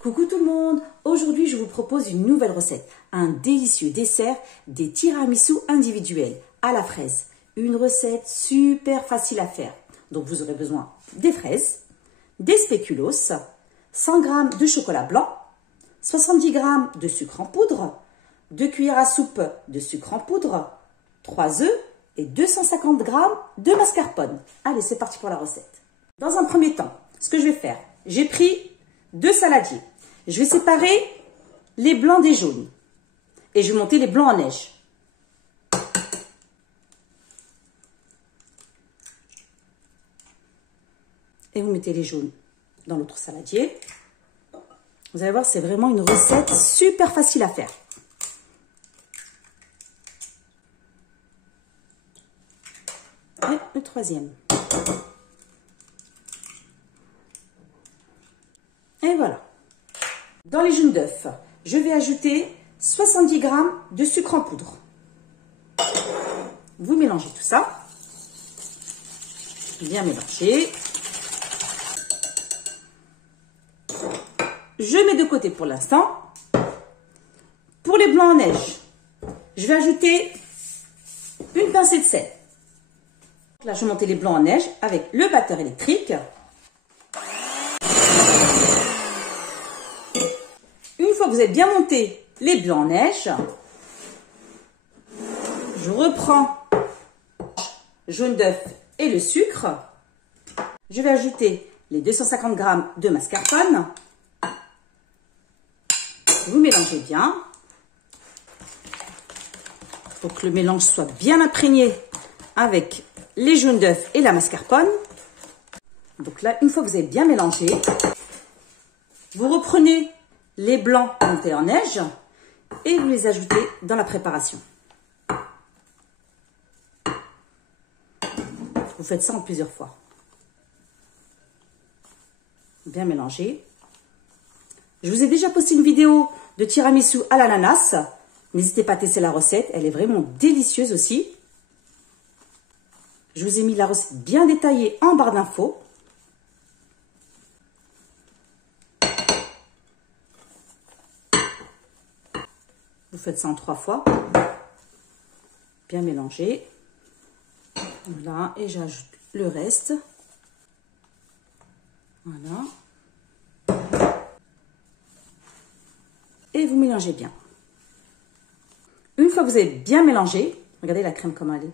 Coucou tout le monde, aujourd'hui je vous propose une nouvelle recette, un délicieux dessert des tiramisu individuels à la fraise. Une recette super facile à faire. Donc vous aurez besoin des fraises, des spéculoos, 100 g de chocolat blanc, 70 g de sucre en poudre, 2 cuillères à soupe de sucre en poudre, 3 œufs et 250 g de mascarpone. Allez, c'est parti pour la recette. Dans un premier temps, ce que je vais faire, j'ai pris 2 saladiers. Je vais séparer les blancs des jaunes. Et je vais monter les blancs en neige. Et vous mettez les jaunes dans l'autre saladier. Vous allez voir, c'est vraiment une recette super facile à faire. Et le troisième. Et voilà. Dans les jaunes d'œufs, je vais ajouter 70 g de sucre en poudre. Vous mélangez tout ça. Bien mélanger. Je mets de côté pour l'instant. Pour les blancs en neige, je vais ajouter une pincée de sel. Là, je vais monter les blancs en neige avec le batteur électrique. Une fois que vous avez bien monté les blancs en neige, je reprends jaune d'œuf et le sucre. Je vais ajouter les 250 g de mascarpone. Vous mélangez bien. Il faut que le mélange soit bien imprégné avec les jaunes d'œuf et la mascarpone. Donc là, une fois que vous avez bien mélangé, vous reprenez les blancs montés en neige et vous les ajoutez dans la préparation. Vous faites ça en plusieurs fois. Bien mélanger. Je vous ai déjà posté une vidéo de tiramisu à l'ananas. N'hésitez pas à tester la recette, elle est vraiment délicieuse aussi. Je vous ai mis la recette bien détaillée en barre d'infos. Vous faites ça en 3 fois. Bien mélanger. Voilà, et j'ajoute le reste. Voilà. Et vous mélangez bien. Une fois que vous avez bien mélangé, regardez la crème comme elle est.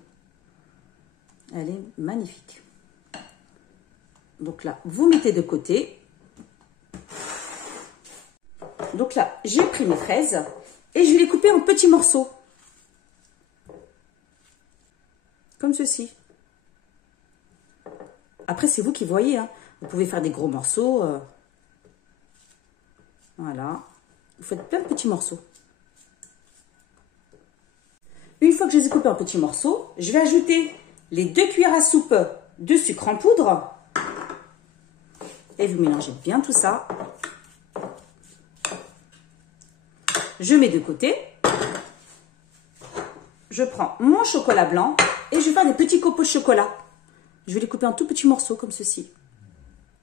Elle est magnifique. Donc là, vous mettez de côté. Donc là, j'ai pris mes fraises et je vais les couper en petits morceaux. Comme ceci. Après, c'est vous qui voyez. Hein. Vous pouvez faire des gros morceaux. Voilà. Vous faites plein de petits morceaux. Une fois que je les ai coupés en petits morceaux, je vais ajouter les 2 cuillères à soupe de sucre en poudre. Et vous mélangez bien tout ça. Je mets de côté. Je prends mon chocolat blanc et je vais faire des petits copeaux de chocolat. Je vais les couper en tout petits morceaux comme ceci.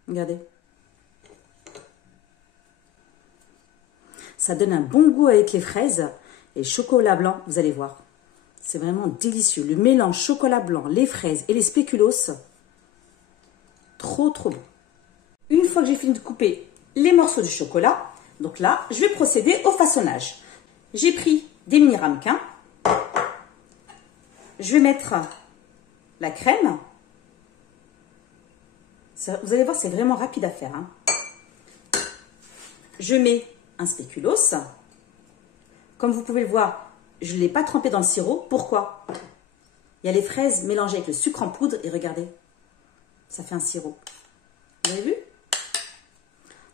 Regardez. Ça donne un bon goût avec les fraises et le chocolat blanc, vous allez voir. C'est vraiment délicieux. Le mélange chocolat blanc, les fraises et les spéculoos, trop trop bon. Une fois que j'ai fini de couper les morceaux de chocolat, donc là, je vais procéder au façonnage. J'ai pris des mini ramequins. Je vais mettre la crème. Vous allez voir, c'est vraiment rapide à faire. Hein. Je mets un spéculoos. Comme vous pouvez le voir, je ne l'ai pas trempé dans le sirop. Pourquoi? Il y a les fraises mélangées avec le sucre en poudre et regardez, ça fait un sirop. Vous avez vu?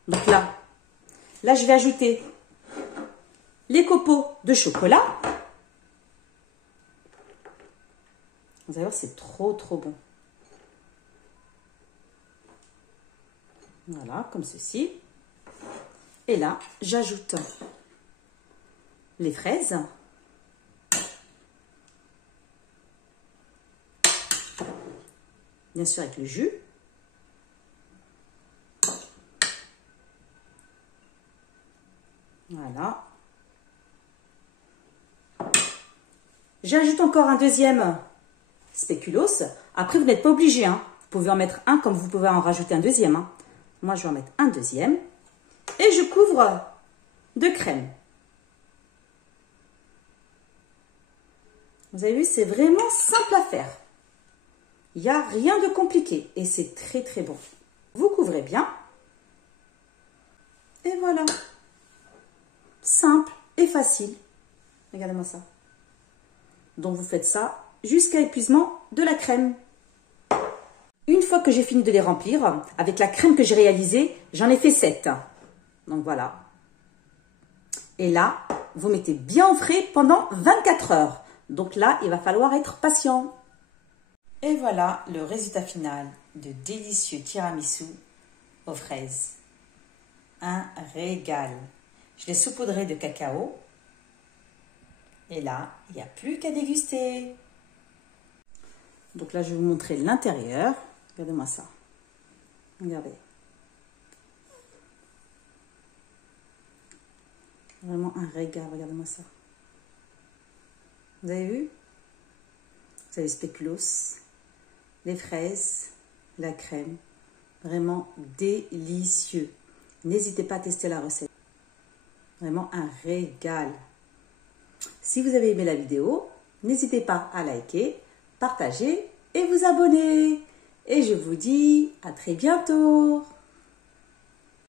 Donc là, je vais ajouter les copeaux de chocolat. Vous allez voir, c'est trop trop bon. Voilà, comme ceci. Et là, j'ajoute les fraises. Bien sûr avec le jus. Voilà. J'ajoute encore un deuxième spéculoos. Après, vous n'êtes pas obligé, hein. Vous pouvez en mettre un comme vous pouvez en rajouter un deuxième, hein. Moi, je vais en mettre un deuxième. Et je couvre de crème. Vous avez vu, c'est vraiment simple à faire. Il n'y a rien de compliqué et c'est très très bon. Vous couvrez bien. Et voilà. Simple et facile. Regardez-moi ça. Donc vous faites ça jusqu'à épuisement de la crème. Une fois que j'ai fini de les remplir, avec la crème que j'ai réalisée, j'en ai fait 7. Donc voilà. Et là, vous mettez bien au frais pendant 24 heures. Donc là, il va falloir être patient. Et voilà le résultat final de délicieux tiramisu aux fraises. Un régal. Je l'ai saupoudré de cacao. Et là, il n'y a plus qu'à déguster. Donc là, je vais vous montrer l'intérieur. Regardez-moi ça. Regardez. Vraiment un régal, regardez-moi ça. Vous avez vu? Vous avez le spéculoos, les fraises, la crème. Vraiment délicieux. N'hésitez pas à tester la recette. Vraiment un régal. Si vous avez aimé la vidéo, n'hésitez pas à liker, partager et vous abonner. Et je vous dis à très bientôt.